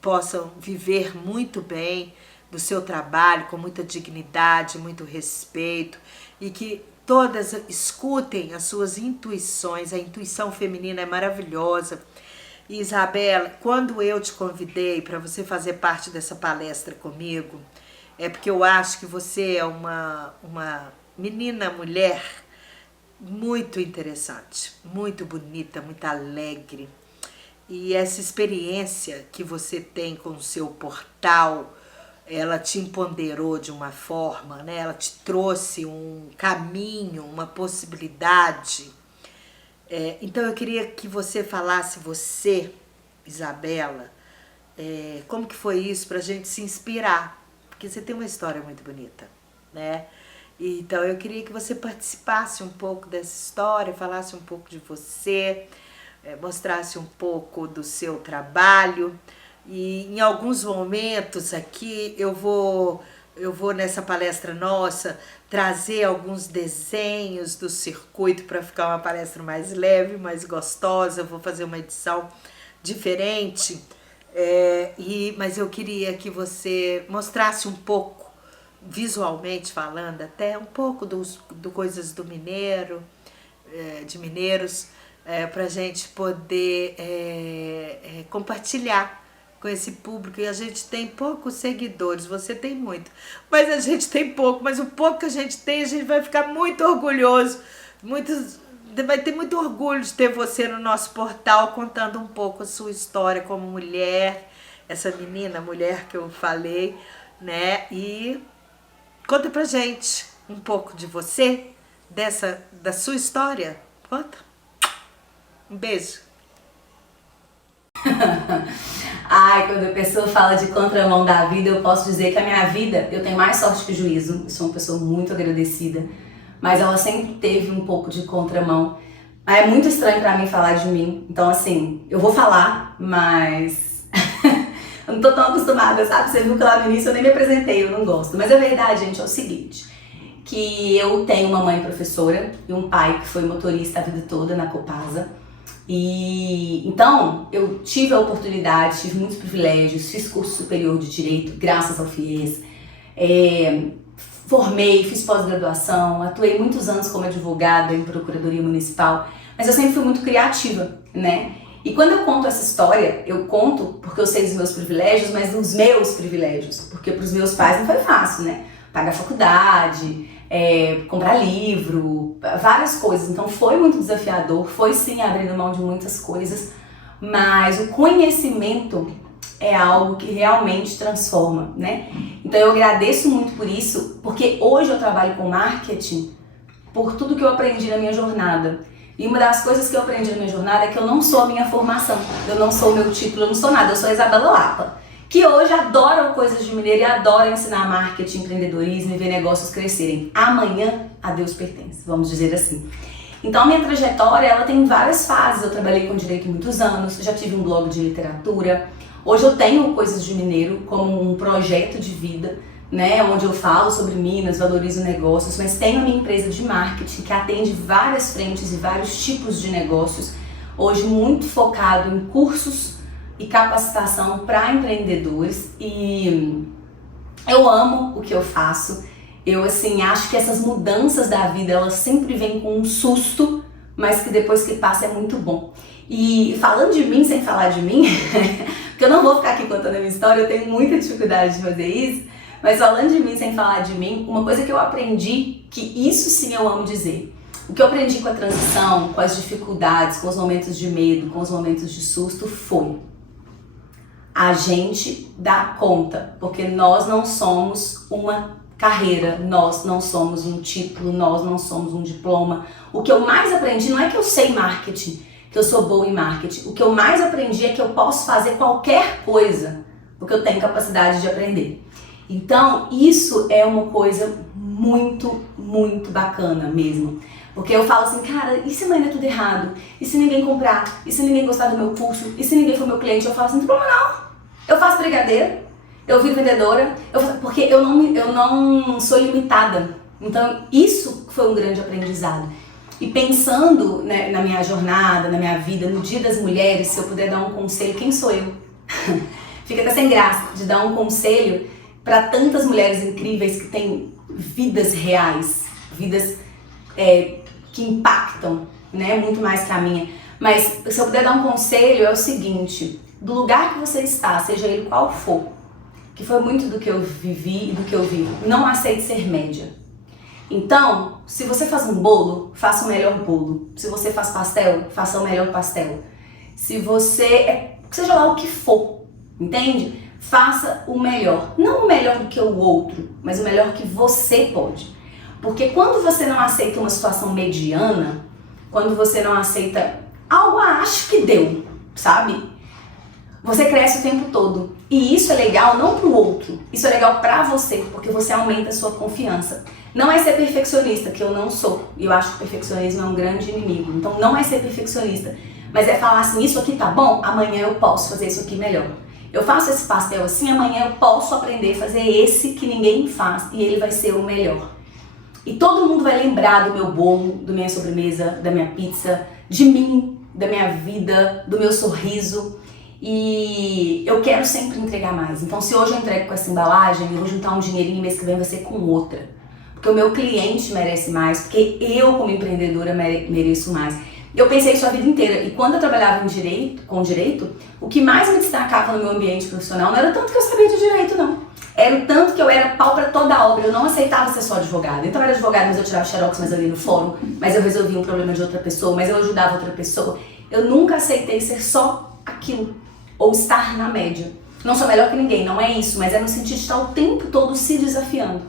possam viver muito bem do seu trabalho, com muita dignidade, muito respeito, e que todas escutem as suas intuições. A intuição feminina é maravilhosa. E, Isabela, quando eu te convidei para você fazer parte dessa palestra comigo, é porque eu acho que você é uma menina, mulher muito interessante, muito bonita, muito alegre. E essa experiência que você tem com o seu portal, ela te empoderou de uma forma, né? Ela te trouxe um caminho, uma possibilidade. Então eu queria que você falasse, você, Isabela, como que foi isso para a gente se inspirar, porque você tem uma história muito bonita, né? Então eu queria que você participasse um pouco dessa história, falasse um pouco de você, mostrasse um pouco do seu trabalho. E em alguns momentos aqui eu vou nessa palestra nossa trazer alguns desenhos do circuito para ficar uma palestra mais leve, mais gostosa. Eu vou fazer uma edição diferente, mas eu queria que você mostrasse um pouco, visualmente falando, até um pouco do coisas do mineiro, de mineiros, para a gente poder compartilhar com esse público. E a gente tem poucos seguidores, você tem muito, mas a gente tem pouco, mas o pouco que a gente tem, a gente vai ficar muito orgulhoso, vai ter muito orgulho de ter você no nosso portal, contando um pouco a sua história como mulher, essa menina, mulher que eu falei, né? E conta pra gente um pouco de você, da sua história. Conta. Um beijo. Ai, quando a pessoa fala de contramão da vida, eu posso dizer que a minha vida, eu tenho mais sorte que juízo. Eu sou uma pessoa muito agradecida, mas ela sempre teve um pouco de contramão. Mas é muito estranho pra mim falar de mim. Então, assim, eu vou falar, mas eu não tô tão acostumada, sabe? Você viu que lá no início eu nem me apresentei, eu não gosto. Mas a verdade, gente, é o seguinte, que eu tenho uma mãe professora e um pai que foi motorista a vida toda na Copasa. E então eu tive a oportunidade, tive muitos privilégios, fiz curso superior de Direito, graças ao FIES, formei, fiz pós-graduação, atuei muitos anos como advogada em Procuradoria Municipal, mas eu sempre fui muito criativa, né? E quando eu conto essa história, eu conto porque eu sei dos meus privilégios, mas dos meus privilégios, porque para os meus pais não foi fácil, né? Pagar faculdade, comprar livro, várias coisas. Então foi muito desafiador, foi sim abrindo mão de muitas coisas, mas o conhecimento é algo que realmente transforma, né? Então eu agradeço muito por isso, porque hoje eu trabalho com marketing por tudo que eu aprendi na minha jornada. E uma das coisas que eu aprendi na minha jornada é que eu não sou a minha formação, eu não sou o meu título, eu não sou nada, eu sou a Isabela Lapa, que hoje adora coisas de mineiro e adora ensinar marketing, empreendedorismo e ver negócios crescerem. Amanhã a Deus pertence, vamos dizer assim. Então a minha trajetória, ela tem várias fases. Eu trabalhei com direito muitos anos, já tive um blog de literatura. Hoje eu tenho Coisas de Mineiro como um projeto de vida, né, onde eu falo sobre Minas, valorizo negócios, mas tenho a minha empresa de marketing que atende várias frentes e vários tipos de negócios, hoje muito focado em cursos e capacitação para empreendedores, e eu amo o que eu faço. Eu assim acho que essas mudanças da vida, elas sempre vêm com um susto, mas que depois que passa é muito bom. E falando de mim sem falar de mim, porque eu não vou ficar aqui contando a minha história, eu tenho muita dificuldade de fazer isso, mas falando de mim sem falar de mim, uma coisa que eu aprendi, que isso sim eu amo dizer, o que eu aprendi com a transição, com as dificuldades, com os momentos de medo, com os momentos de susto, foi: a gente dá conta, porque nós não somos uma carreira, nós não somos um título, nós não somos um diploma. O que eu mais aprendi não é que eu sei marketing, que eu sou boa em marketing. O que eu mais aprendi é que eu posso fazer qualquer coisa, porque eu tenho capacidade de aprender. Então, isso é uma coisa muito, muito bacana mesmo. Porque eu falo assim, cara, e se amanhã der tudo errado? E se ninguém comprar? E se ninguém gostar do meu curso? E se ninguém for meu cliente? Eu falo assim, não tem problema não. Eu faço brigadeiro, eu viro vendedora, porque eu não sou limitada. Então, isso foi um grande aprendizado. E pensando, né, na minha jornada, na minha vida, no Dia das Mulheres, se eu puder dar um conselho, quem sou eu? Fica até sem graça de dar um conselho para tantas mulheres incríveis que têm vidas reais, vidas que impactam, né, muito mais que a minha. Mas se eu puder dar um conselho é o seguinte: do lugar que você está, seja ele qual for, que foi muito do que eu vivi e do que eu vivo, não aceite ser média. Então, se você faz um bolo, faça o melhor bolo. Se você faz pastel, faça o melhor pastel. Se você, seja lá o que for, entende? Faça o melhor. Não o melhor do que o outro, mas o melhor que você pode. Porque quando você não aceita uma situação mediana, quando você não aceita algo, acho que deu, sabe? Você cresce o tempo todo. E isso é legal não pro outro, isso é legal pra você, porque você aumenta a sua confiança. Não é ser perfeccionista, que eu não sou. E eu acho que o perfeccionismo é um grande inimigo. Então não é ser perfeccionista, mas é falar assim, isso aqui tá bom, amanhã eu posso fazer isso aqui melhor. Eu faço esse pastel assim, amanhã eu posso aprender a fazer esse que ninguém faz e ele vai ser o melhor. E todo mundo vai lembrar do meu bolo, da minha sobremesa, da minha pizza, de mim, da minha vida, do meu sorriso. E eu quero sempre entregar mais. Então se hoje eu entrego com essa embalagem, eu vou juntar um dinheirinho e mês que vem vai ser com outra. Porque o meu cliente merece mais, porque eu como empreendedora mereço mais. Eu pensei isso a vida inteira. E quando eu trabalhava com direito, o que mais me destacava no meu ambiente profissional não era o tanto que eu sabia de direito, não. Era o tanto que eu era pau pra toda a obra. Eu não aceitava ser só advogada. Então eu era advogada, mas eu tirava xerox, mas ali no fórum. Mas eu resolvia um problema de outra pessoa, mas eu ajudava outra pessoa. Eu nunca aceitei ser só aquilo. Ou estar na média. Não sou melhor que ninguém, não é isso. Mas é no sentido de estar o tempo todo se desafiando.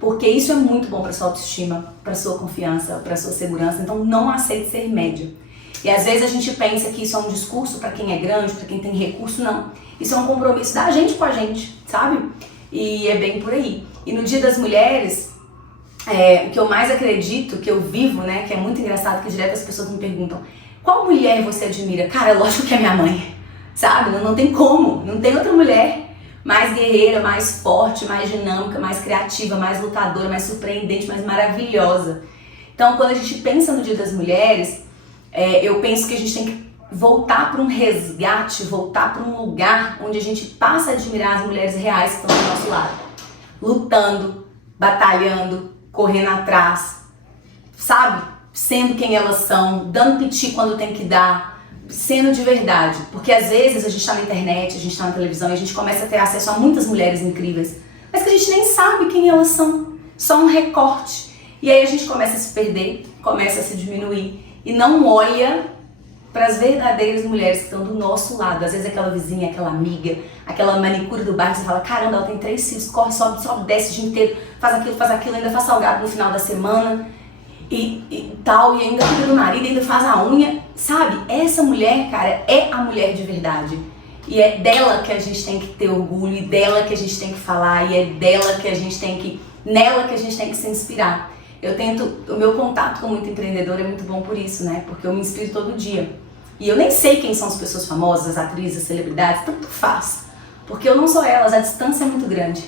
Porque isso é muito bom para sua autoestima, para sua confiança, para sua segurança. Então não aceite ser média. E às vezes a gente pensa que isso é um discurso para quem é grande, para quem tem recurso. Não. Isso é um compromisso da gente com a gente, sabe? E é bem por aí. E no Dia das Mulheres, o que eu mais acredito, que eu vivo, né? Que é muito engraçado, que direto as pessoas me perguntam: qual mulher você admira? Cara, é lógico que é minha mãe, sabe? Não tem como, não tem outra mulher mais guerreira, mais forte, mais dinâmica, mais criativa, mais lutadora, mais surpreendente, mais maravilhosa. Então, quando a gente pensa no Dia das Mulheres, eu penso que a gente tem que voltar para um resgate, voltar para um lugar onde a gente passa a admirar as mulheres reais que estão do nosso lado. Lutando, batalhando, correndo atrás, sabe? Sendo quem elas são, dando piti quando tem que dar, sendo de verdade, porque às vezes a gente está na internet, a gente está na televisão e a gente começa a ter acesso a muitas mulheres incríveis, mas que a gente nem sabe quem elas são, só um recorte. E aí a gente começa a se perder, começa a se diminuir e não olha para as verdadeiras mulheres que estão do nosso lado. Às vezes aquela vizinha, aquela amiga, aquela manicure do bairro, você fala, caramba, ela tem 3 filhos, corre, sobe, desce o dia inteiro, faz aquilo, ainda faz salgado no final da semana. E tal, e ainda cuida do marido, ainda faz a unha, sabe? Essa mulher, cara, é a mulher de verdade. E é dela que a gente tem que ter orgulho, e dela que a gente tem que falar, e é dela que a gente tem que, nela que a gente tem que se inspirar. O meu contato com muito empreendedor é muito bom por isso, né? Porque eu me inspiro todo dia. E eu nem sei quem são as pessoas famosas, as atrizes, as celebridades, tanto faz. Porque eu não sou elas, a distância é muito grande.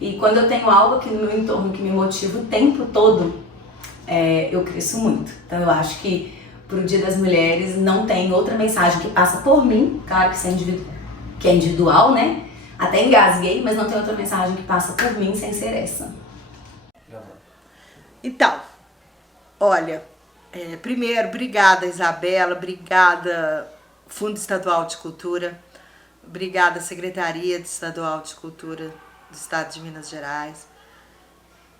E quando eu tenho algo aqui no meu entorno que me motiva o tempo todo, eu cresço muito. Então eu acho que pro Dia das Mulheres, não tem outra mensagem que passa por mim, claro que isso é individual, né? Até engasguei, mas não tem outra mensagem que passa por mim sem ser essa. Então, olha, primeiro, obrigada Isabela, obrigada Fundo Estadual de Cultura, obrigada Secretaria Estadual de Cultura do Estado de Minas Gerais,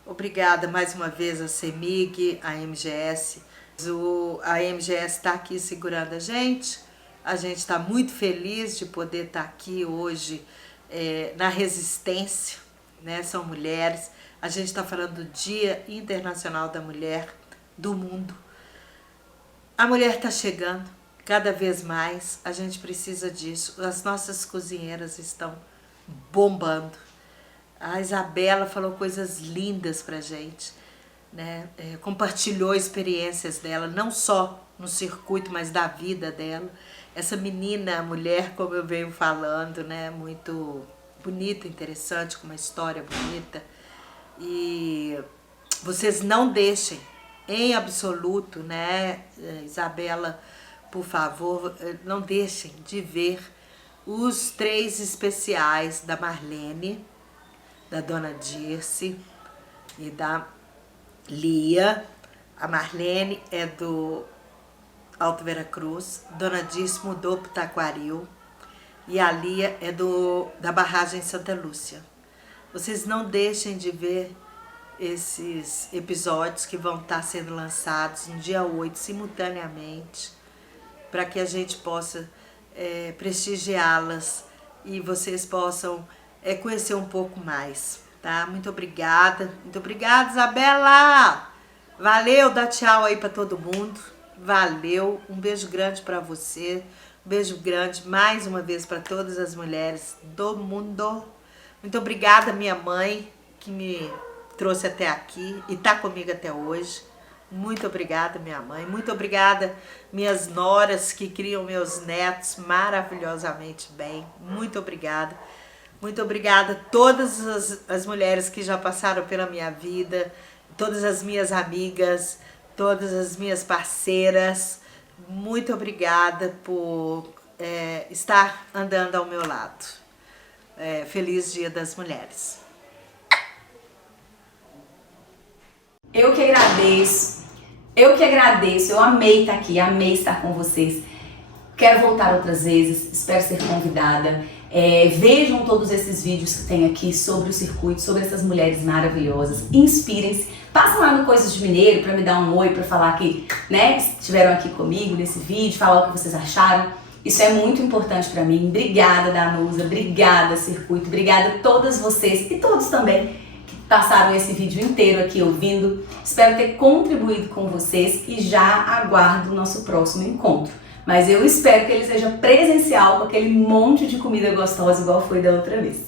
obrigada mais uma vez a CEMIG, a MGS. A MGS está aqui segurando a gente está muito feliz de poder estar aqui hoje na resistência, né? São mulheres, a gente está falando do Dia Internacional da Mulher do mundo. A mulher está chegando cada vez mais, a gente precisa disso, as nossas cozinheiras estão bombando. A Isabela falou coisas lindas pra gente, né? Compartilhou experiências dela, não só no circuito, mas da vida dela. Essa menina, mulher, como eu venho falando, né? Muito bonita, interessante, com uma história bonita. E vocês não deixem, em absoluto, né, Isabela, por favor, não deixem de ver os 3 especiais da Marlene, da Dona Dirce e da Lia. A Marlene é do Alto Veracruz, Dona Dirce mudou para o Taquaril e a Lia é da Barragem Santa Lúcia. Vocês não deixem de ver esses episódios que vão estar sendo lançados no dia 8 simultaneamente, para que a gente possa prestigiá-las e vocês possam conhecer um pouco mais, tá? Muito obrigada Isabela! Valeu, dá tchau aí para todo mundo, valeu, um beijo grande para você, um beijo grande mais uma vez para todas as mulheres do mundo. Muito obrigada minha mãe, que me trouxe até aqui e tá comigo até hoje. Muito obrigada, minha mãe. Muito obrigada, minhas noras que criam meus netos maravilhosamente bem. Muito obrigada. Muito obrigada a todas as mulheres que já passaram pela minha vida, todas as minhas amigas, todas as minhas parceiras. Muito obrigada por estar andando ao meu lado. Feliz Dia das Mulheres. Eu que agradeço, eu amei estar aqui, amei estar com vocês. Quero voltar outras vezes, espero ser convidada. Vejam todos esses vídeos que tem aqui sobre o circuito, sobre essas mulheres maravilhosas. Inspirem-se. Passam lá no Coisas de Mineiro para me dar um oi, para falar que, né, estiveram aqui comigo nesse vídeo, falar o que vocês acharam. Isso é muito importante para mim. Obrigada, Danusa, obrigada, Circuito, obrigada a todas vocês e todos também que passaram esse vídeo inteiro aqui ouvindo. Espero ter contribuído com vocês e já aguardo o nosso próximo encontro. Mas eu espero que ele seja presencial, com aquele monte de comida gostosa igual foi da outra vez.